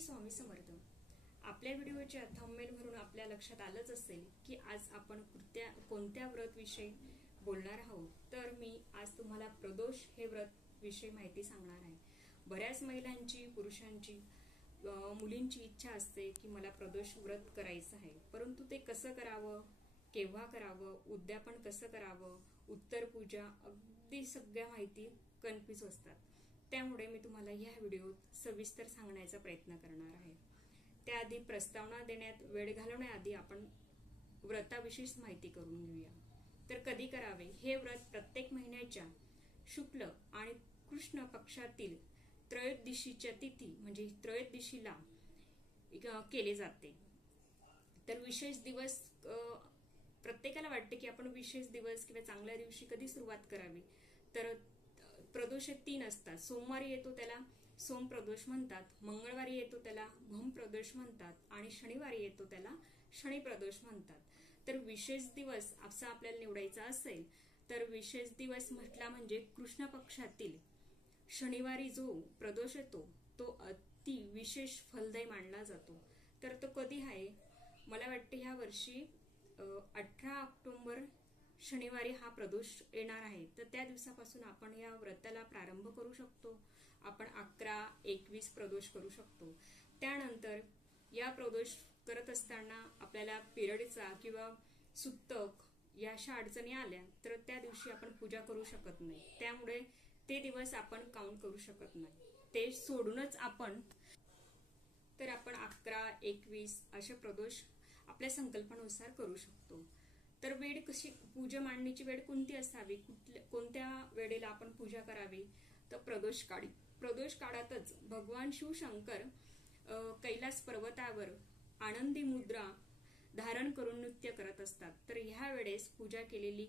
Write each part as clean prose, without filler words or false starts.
श्री स्वामी समर्थ। आपल्या व्हिडिओच्या थंबनेल वरून आपल्या लक्षात आलंच असेल की आज आपण कोणत्या व्रत विषयी बोलणार आहोत। तर मी आज तुम्हाला प्रदोष हे व्रत विषयी माहिती सांगणार आहे। बऱ्याच महिलांची, पुरुषांची, मुलींची इच्छा असते की मला प्रदोष व्रत करायचं आहे, परंतु ते कसं करावं, केव्हा करावं, उद्यापन कसं करावं, उत्तर पूजा, अगदी सगळ्या माहिती कन्फ्यूज असतात। त्यामुळे मी तुम्हाला या व्हिडिओत सविस्तर सांगण्याचा प्रयत्न करणार आहे। त्याआधी प्रस्तावना देण्यात वेळ घालवण्याआधी आपण व्रताविषयीच माहिती करून घेऊया। तर कधी करावे हे व्रत? प्रत्येक महिन्याच्या शुक्ल आणि कृष्ण पक्षातील त्रयोदशीच्या तिथी म्हणजे त्रयोदशीला केले जाते। तर विशेष दिवस प्रत्येकाला वाटते की आपण विशेष दिवस किंवा चांगल्या दिवशी कधी सुरुवात करावी। तर प्रदोष 3 असतात। सोमवारी येतो त्याला सोम प्रदोष म्हणतात, मंगळवारी येतो त्याला भम प्रदोष म्हणतात आणि शनिवारी येतो त्याला शनी प्रदोष म्हणतात। तर विशेष दिवस असा आपल्याला निवडायचा असेल तर विशेष दिवस म्हटला म्हणजे कृष्ण पक्षातील शनिवारी जो प्रदोष येतो तो अति विशेष फलदायी मानला जातो। तर तो कधी आहे? मला वाटते ह्या वर्षी 18 ऑक्टोबर शनिवारी हा प्रदोष येणार आहे। तर त्या दिवसापासून आपण या व्रताला प्रारंभ करू शकतो। आपण 11, 21 प्रदोष करू शकतो। त्यानंतर या प्रदोष करत असताना आपल्याला पिरियडचा किंवा सुतक या अशा अडचणी आल्या तर त्या दिवशी आपण पूजा करू शकत नाही। त्यामुळे ते दिवस आपण काउंट करू शकत नाही, ते सोडूनच आपण 11, 21 असे प्रदोष आपल्या संकल्पनेनुसार करू शकतो। तर वेळ कशी, पूजा मांडणीची वेळ कोणती असावी, कोणत्या वेळेला आपण पूजा करावी? तर प्रदोष काळी। प्रदोष काळातच भगवान शिवशंकर कैलास पर्वतावर आनंदी मुद्रा धारण करून नृत्य करत असतात। तर ह्या वेळेस पूजा केलेली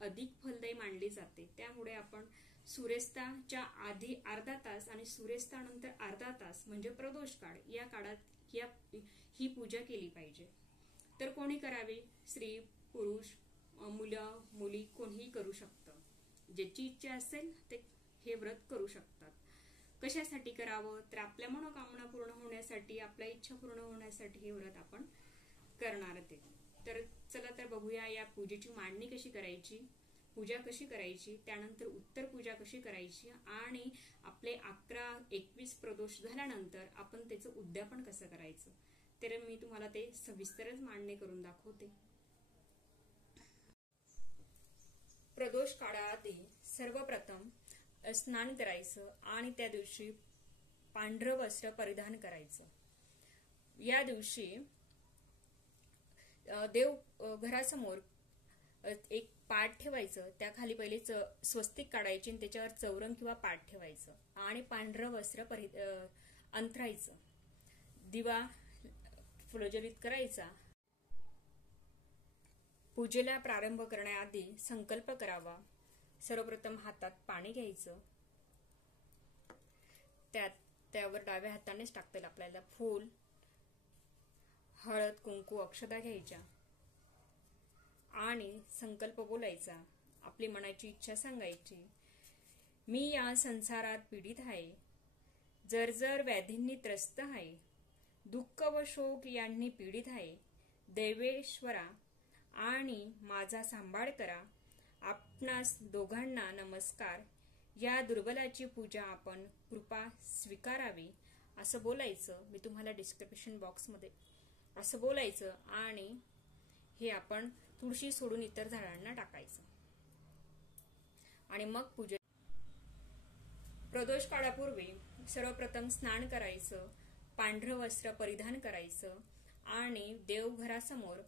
अधिक फलदायी मानली जाते। त्यामुळे आपण सूर्यास्ताच्या आधी अर्धा तास आणि सूर्यास्तानंतर अर्धा तास म्हणजे प्रदोष काळ या काळात ही पूजा केली पाहिजे। तर कोणी करावी? स्त्री, पुरुष, मुलं, मुली कोणीही करू शकतं। ज्याची इच्छा असेल ते हे व्रत करू शकतात। कशासाठी करावं? तर आपल्या मनोकामना पूर्ण होण्यासाठी, आपल्या इच्छा पूर्ण होण्यासाठी हे व्रत आपण करणार ते। तर चला तर बघूया या पूजेची मांडणी कशी करायची, पूजा कशी करायची, त्यानंतर उत्तर पूजा कशी करायची आणि आपले 11, 21 प्रदोष झाल्यानंतर आपण त्याचं उद्यापन कसं करायचं। तर मी तुम्हाला ते सविस्तरच मांडणी करून दाखवते। प्रदोष काळाआधी सर्वप्रथम स्नान करायचं आणि त्या दिवशी पांढरं वस्त्र परिधान करायचं। या दिवशी देव घरासमोर एक पाट ठेवायचं, त्याखाली पहिले स्वस्तिक काढायची आणि त्याच्यावर चौरंग किंवा पाट ठेवायचं आणि पांढरं वस्त्र अंथरायचं। दिवा प्रज्वलित करायचा। पूजेला प्रारंभ करण्याआधी संकल्प करावा। सर्वप्रथम हातात पाणी घ्यायचं, त्यावर डाव्या हातानेच टाकता येईल आपल्याला फूल, हळद, कुंकू, अक्षता घ्यायच्या आणि संकल्प बोलायचा। आपली मनाची इच्छा सांगायची। मी या संसारात पीडित आहे, जर्जर व्याधींनी त्रस्त आहे, दुःख व शोक यांनी पीडित आहे। देवेश्वरा आणि माझा सांभाळ करा। आपणास दोघांना नमस्कार। या दुर्बलाची पूजा आपण कृपा स्वीकारावी असं बोलायचं। मी तुम्हाला डिस्क्रिप्शन बॉक्समध्ये असं बोलायचं आणि हे आपण तुळशी सोडून इतर झाडांना टाकायचं आणि मग पूजा। प्रदोष काळापूर्वी सर्वप्रथम स्नान करायचं, पांढरं वस्त्र परिधान करायचं आणि देवघरासमोर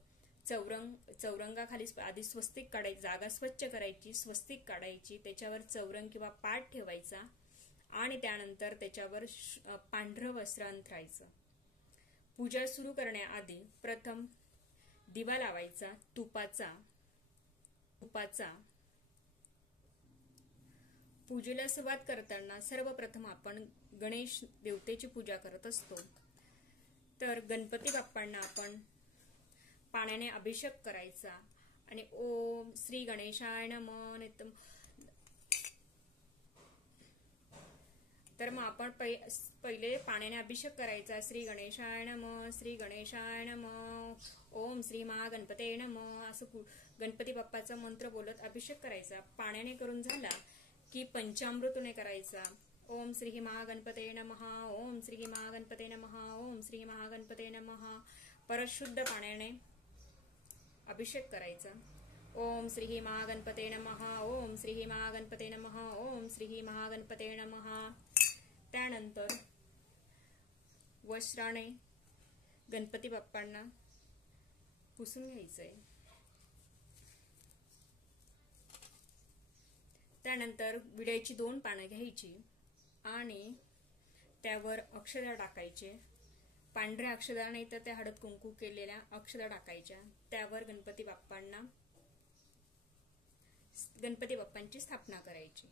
चौरंगाखाली आधी स्वस्तिक काढायची, जागा स्वच्छ करायची, स्वस्तिक काढायची, त्याच्यावर चौरंग किंवा पाट ठेवायचा आणि त्यानंतर त्याच्यावर पांढरं वस्त्र अंथरायचं। पूजा सुरू करण्याआधी प्रथम दिवा लावायचा तुपाचा। पूजेला सुरुवात करताना सर्वप्रथम आपण गणेश देवतेची पूजा करत असतो। तर गणपती बाप्पांना आपण पाण्याने अभिषेक करायचा आणि ओम श्री गणेशाय नमः तर मग आपण पहिले पाण्याने अभिषेक करायचा. श्री गणेशाय नमः, श्री गणेशाय नमः, ओम श्री महागणपते नमः, असं गणपती बाप्पाचा मंत्र बोलत अभिषेक करायचा. पाण्याने करून झाला की पंचामृतने करायचा. ओम श्री महागणपते नमः, ओम श्री महागणपते नमः, ओम श्री महागणपते नमः. परत शुद्ध पाण्याने अभिषेक करायचा. ओम श्री महागणपते नमः, ओम श्री महागणपते नमः, ओम श्री महागणपते नमः. त्यानंतर वस्त्राने गणपती बाप्पांना पुसून घ्यायचंय. त्यानंतर विड्याची 2 पानं घ्यायची आणि त्यावर अक्षता टाकायचे. पांढऱ्या अक्षता नाही तर त्या हळद कुंकू केलेल्या अक्षता टाकायच्या. त्यावर गणपती बाप्पांची स्थापना करायची.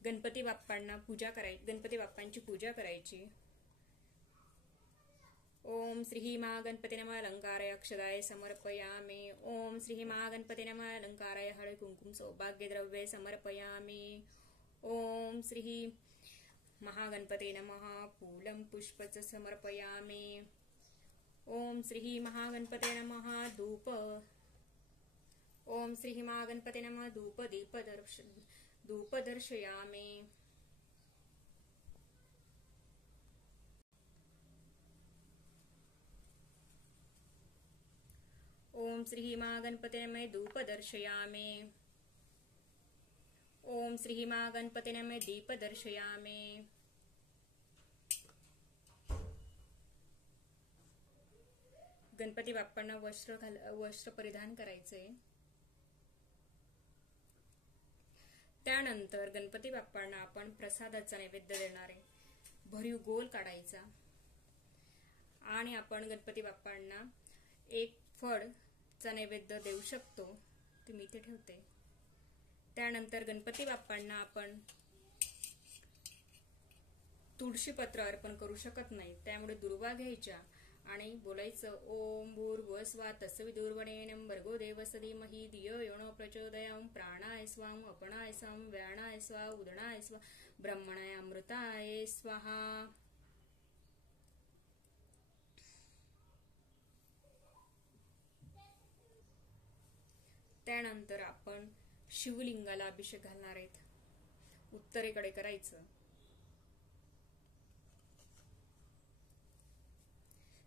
गणपती बाप्पांची पूजा करायची. ओम श्री महागणपते नमः अलंकाराय अक्षदाय समर्पयामि. ओम श्री महागणपते नमः अलंकाराय हळद कुंकुम सौभाग्य द्रव्ये समर्पयामि. ओम श्री महागणपते नमः फूलं पुष्पच समर्पयामि. ओम श्री महागणपते नमः धूप. ओम श्री महागणपते नमः धूप धूप दर्शयामि. ओम श्री महागणपते नमः धूप दर्शयामि. ओम श्री महागणपते नमः दीप दर्शयामि. गणपती बाप्पांना वस्त्र परिधान करायचे. त्यानंतर गणपती बाप्पांना आपण प्रसादाचा नैवेद्य देणार आहे. भरीव गोल काढायचा आणि आपण गणपती बाप्पांना एक फळचा नैवेद्य देऊ शकतो. ते मी इथे ठेवते. त्यानंतर गणपती बाप्पांना आपण तुळशीपत्र अर्पण करू शकत नाही, त्यामुळे दुर्वा घ्यायच्या आणि बोलायचं ओम भूर्भुवस्सुवः तत्सवितुर्वरेण्यं भर्गो देवस्य धीमहि धियो यो नः प्रचोदयात्. प्राणाय स्वाहा अपनाय स्वाहा व्यानाय स्वाहा उदनाय स्वाहा ब्रह्मणाय अमृताय स्वाहा. त्यानंतर आपण शिवलिंगाला अभिषेक घालणार आहेत. उत्तरेकडे करायचं.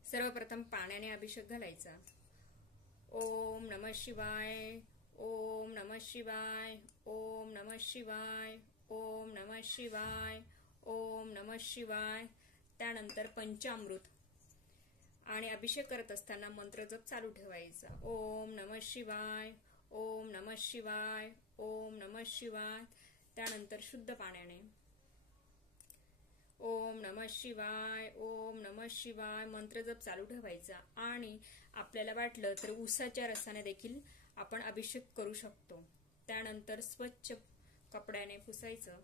सर्वप्रथम पाण्याने अभिषेक घालायचा. ओम नमः शिवाय, ओम नमः शिवाय, ओम नमः शिवाय, ओम नमः शिवाय, ओम नमः शिवाय. त्यानंतर पंचामृत आणि अभिषेक करत असताना मंत्र जप चालू ठेवायचा. ओम नमः शिवाय, ओम नमः शिवाय, ओम नमः शिवाय. त्यानंतर शुद्ध पाण्याने ओम नमः शिवाय, ओम नमः शिवाय मंत्र जप चालू ठेवायचा. आणि आपल्याला वाटलं तर उसाच्या रसाने देखील आपण अभिषेक करू शकतो. त्यानंतर स्वच्छ कपड्याने पुसायचं.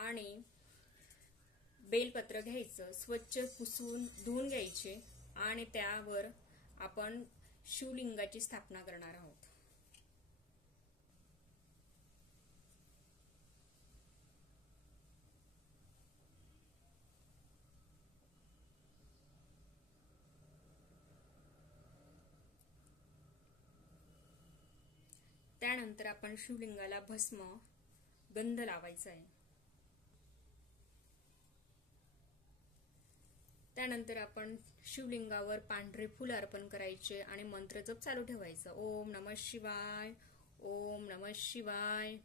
आणि बेलपत्र घ्यायचं, स्वच्छ पुसून धुवून घ्यायचे आणि त्यावर आपण शिवलिंगाची स्थापना करणार आहोत. त्यानंतर आपण शिवलिंगाला भस्म गंध लावायचा आहे. त्यानंतर आपण शिवलिंगावर पांढरे फूल अर्पण करायचे आणि मंत्र जप चालू ठेवायचा. ओम नमः शिवाय, ओम नमः शिवाय.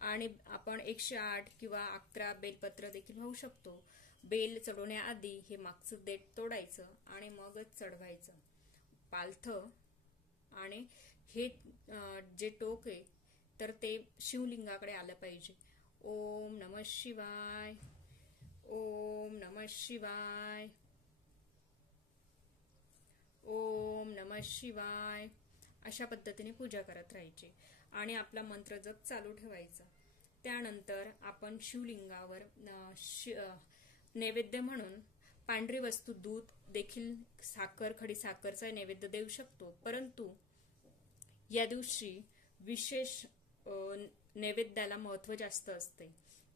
आणि आपण 108 किंवा 11 बेलपत्र देखील वाहू शकतो. बेल चढवण्याआधी हे मागचं देठ तोडायचं आणि मगच चढवायचं. पालथं आणि हे जे टोक आहे तर ते शिवलिंगाकडे आलं पाहिजे. ओम नमः शिवाय, ओम नमः शिवाय, ओम नमः शिवाय. अशा पद्धतीने पूजा करत राहायची आणि आपला मंत्र जप चालू ठेवायचा. त्यानंतर आपण शिवलिंगावर नैवेद्य म्हणून पांढरी वस्तू दूध देखील साखर, खडी साखरचा नैवेद्य देऊ शकतो. परंतु या दिवशी विशेष नैवेद्याला महत्व जास्त असते.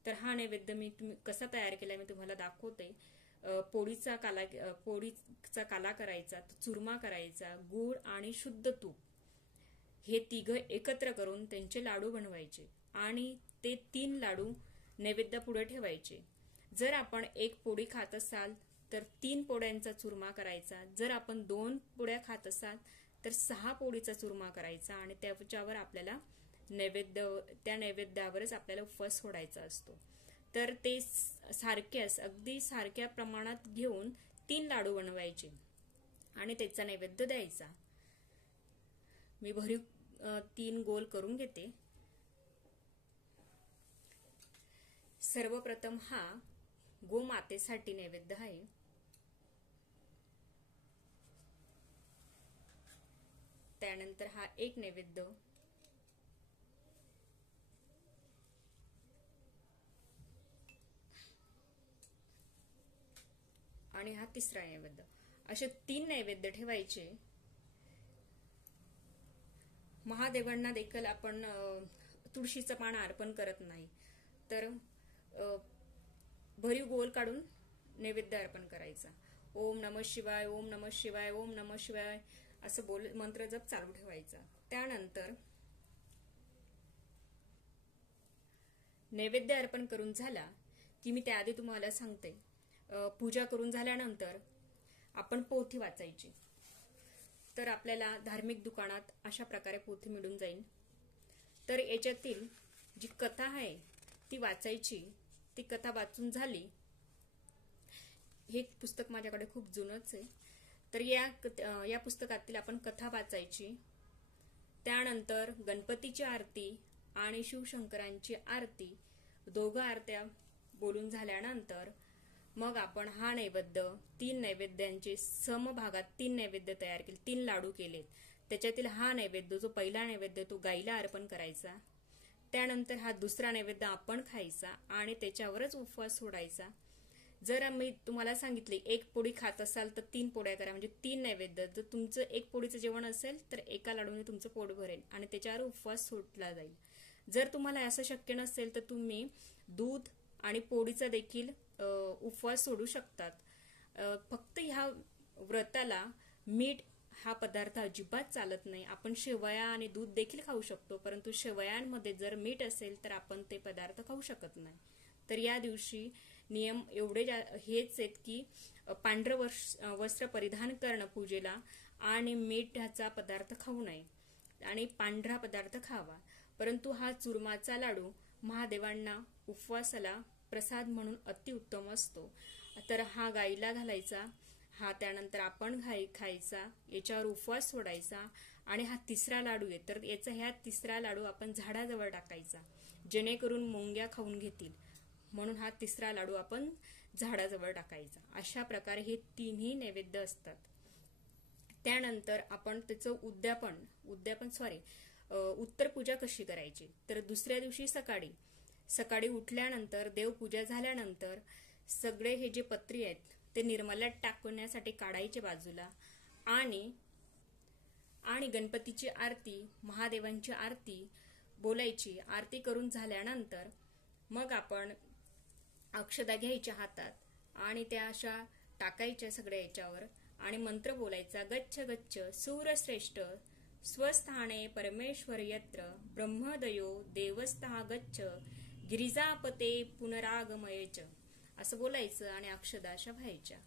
तर हा नैवेद्य मी कसा तयार केला मी तुम्हाला दाखवते. पोळीचा काला करायचा, चुरमा करायचा, गूळ आणि शुद्ध तूप हे तिघं एकत्र करून त्यांचे लाडू बनवायचे आणि ते 3 लाडू नैवेद्य पुढे ठेवायचे. जर आपण एक पोळी खात असाल तर 3 पोळ्यांचा चुरमा करायचा. जर आपण 2 पोळ्या खात असाल तर 6 पोळीचा चुरमा करायचा आणि त्याच्यावर आपल्याला त्या नैवेद्यावरच आपल्याला उपवास सोडायचा असतो. तर ते अगदी सारख्या प्रमाणात घेऊन 3 लाडू बनवायचे आणि त्याचा नैवेद्य द्यायचा. मी भरीव 3 गोल करून घेते. सर्वप्रथम हा गोमातेसाठी नैवेद्य आहे. त्यानंतर हा एक नैवेद्य, आणि हा तिसरा नैवेद्य. असे 3 नैवेद्य ठेवायचे. महादेवांना देखील आपण तुळशीचं पान अर्पण करत नाही, तर भरीव गोल काढून नैवेद्य अर्पण करायचा. ओम नमः शिवाय, ओम नमः शिवाय, ओम नमः शिवाय असं मंत्र जप चालू ठेवायचा. त्यानंतर नैवेद्य अर्पण करून झाला की मी त्याआधी तुम्हाला सांगते, पूजा करून झाल्यानंतर आपण पोथी वाचायची. तर आपल्याला धार्मिक दुकानात अशा प्रकारे पोथी मिळून जाईल. तर याच्यातील जी कथा आहे ती वाचायची. ती कथा वाचून झाली. हे पुस्तक माझ्याकडे खूप जुनंच आहे. तर या पुस्तकातील आपण कथा वाचायची. त्यानंतर गणपतीची आरती आणि शिवशंकरांची आरती, दोघं आरत्या बोलून झाल्यानंतर मग आपण हा नैवेद्य, 3 नैवेद्यांचे समभागात 3 नैवेद्य तयार केले, 3 लाडू केलेत. त्याच्यातील हा नैवेद्य, जो पहिला नैवेद्य, तो गाईला अर्पण करायचा. त्यानंतर हा दुसरा नैवेद्य आपण खायचा आणि त्याच्यावरच उपवास सोडायचा. जर मी तुम्हाला सांगितले 1 पोळी खात असाल तर 3 पोळ्या करा, म्हणजे 3 नैवेद्य. जर तुमचं 1 पोळीचं जेवण असेल तर एका लाडूने तुमचं पोट भरेल आणि त्याच्यावर उपवास सोडला जाईल. जर तुम्हाला असं शक्य नसेल तर तुम्ही दूध आणि पोळीचा देखील उपवास सोडू शकतात. फक्त ह्या व्रताला मीठ हा पदार्थ अजिबात चालत नाही. आपण शेवया आणि दूध देखील खाऊ शकतो, परंतु शेवयांमध्ये जर मीठ असेल तर आपण ते पदार्थ खाऊ शकत नाही. तर या दिवशी नियम एवढे हेच आहेत की पांढरं वस्त्र परिधान करणं पूजेला आणि मिठाचा पदार्थ खाऊ नये आणि पांढरा पदार्थ खावा. परंतु हा चुरमाचा लाडू महादेवांना उपवासाला प्रसाद म्हणून अतिउत्तम असतो. तर हा गाईला घालायचा, हा त्यानंतर आपण खायचा, याच्यावर उपवास सोडायचा. आणि हा तिसरा लाडू आहे, तर ह्या तिसरा लाडू आपण झाडाजवळ टाकायचा, जेणेकरून मुंग्या खाऊन घेतील, म्हणून हा तिसरा लाडू आपण झाडाजवळ टाकायचा. अशा प्रकारे हे 3ही नैवेद्य असतात. त्यानंतर आपण त्याचं उत्तरपूजा कशी करायची. तर दुसऱ्या दिवशी सकाळी उठल्यानंतर, देवपूजा झाल्यानंतर सगळे हे जे पत्री आहेत ते निर्माल्यात टाकण्यासाठी काढायचे बाजूला. आणि गणपतीची आरती, महादेवांची आरती बोलायची. आरती करून झाल्यानंतर मग आपण अक्षदा घ्यायच्या हातात आणि त्या अशा टाकायच्या सगळ्या याच्यावर आणि मंत्र बोलायचा. गच्छ गच्छ सूरश्रेष्ठ स्वस्थाने परमेश्वर यत्र ब्रह्मदयो देवस्था गच्छ गिरिजापते पुनरागमयच असं बोलायचं आणि अक्षदा अशा व्हायच्या.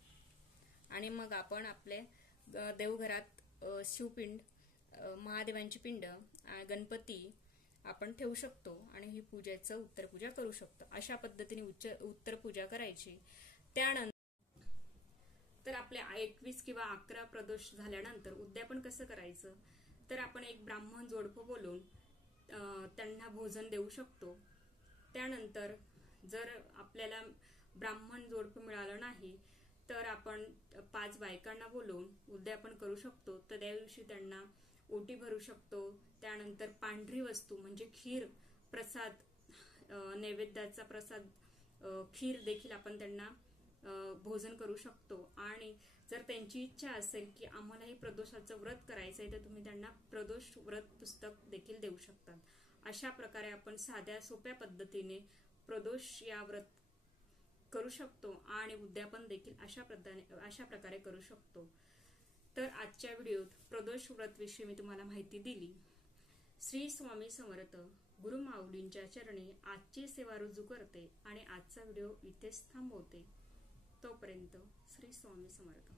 आणि मग आपण आपल्या देवघरात शिवपिंड, महादेवांची पिंड, गणपती आपण ठेवू शकतो आणि ही उत्तरपूजा करू शकतो. अशा पद्धतीने उत्तरपूजा करायची. त्यानंतर तर आपल्या 21 किंवा 11 प्रदोष झाल्यानंतर उद्यापन कसं करायचं. तर आपण एक ब्राह्मण जोडपं बोलून त्यांना भोजन देऊ शकतो. त्यानंतर जर आपल्याला ब्राह्मण जोडपं मिळालं नाही तर आपण 5 बायकांना बोलवून उद्यापन करू शकतो. तर त्या दिवशी त्यांना ओटी भरू शकतो. त्यानंतर पांढरी वस्तू म्हणजे खीर, प्रसाद, नैवेद्याचा प्रसाद खीर देखील आपण त्यांना भोजन करू शकतो। आणि जर त्यांची इच्छा असेल की आम्हालाही प्रदोषाचं व्रत करायचं आहे तर तुम्ही त्यांना प्रदोष व्रत पुस्तक देखील देऊ शकतात। अशा प्रकारे आपण साध्या सोप्या पद्धतीने प्रदोष या व्रत करू शकतो आणि उद्यापन देखील अशा प्रकारे करू शकतो। तर आजच्या व्हिडिओत प्रदोष व्रत विषयी मी तुम्हाला माहिती दिली। श्री स्वामी समर्थ। गुरु माऊलींच्या चरणी आजची सेवा रुजू करते आणि आजचा व्हिडिओ इथेच थांबवते। तोपर्यंत श्री स्वामी समर्थ।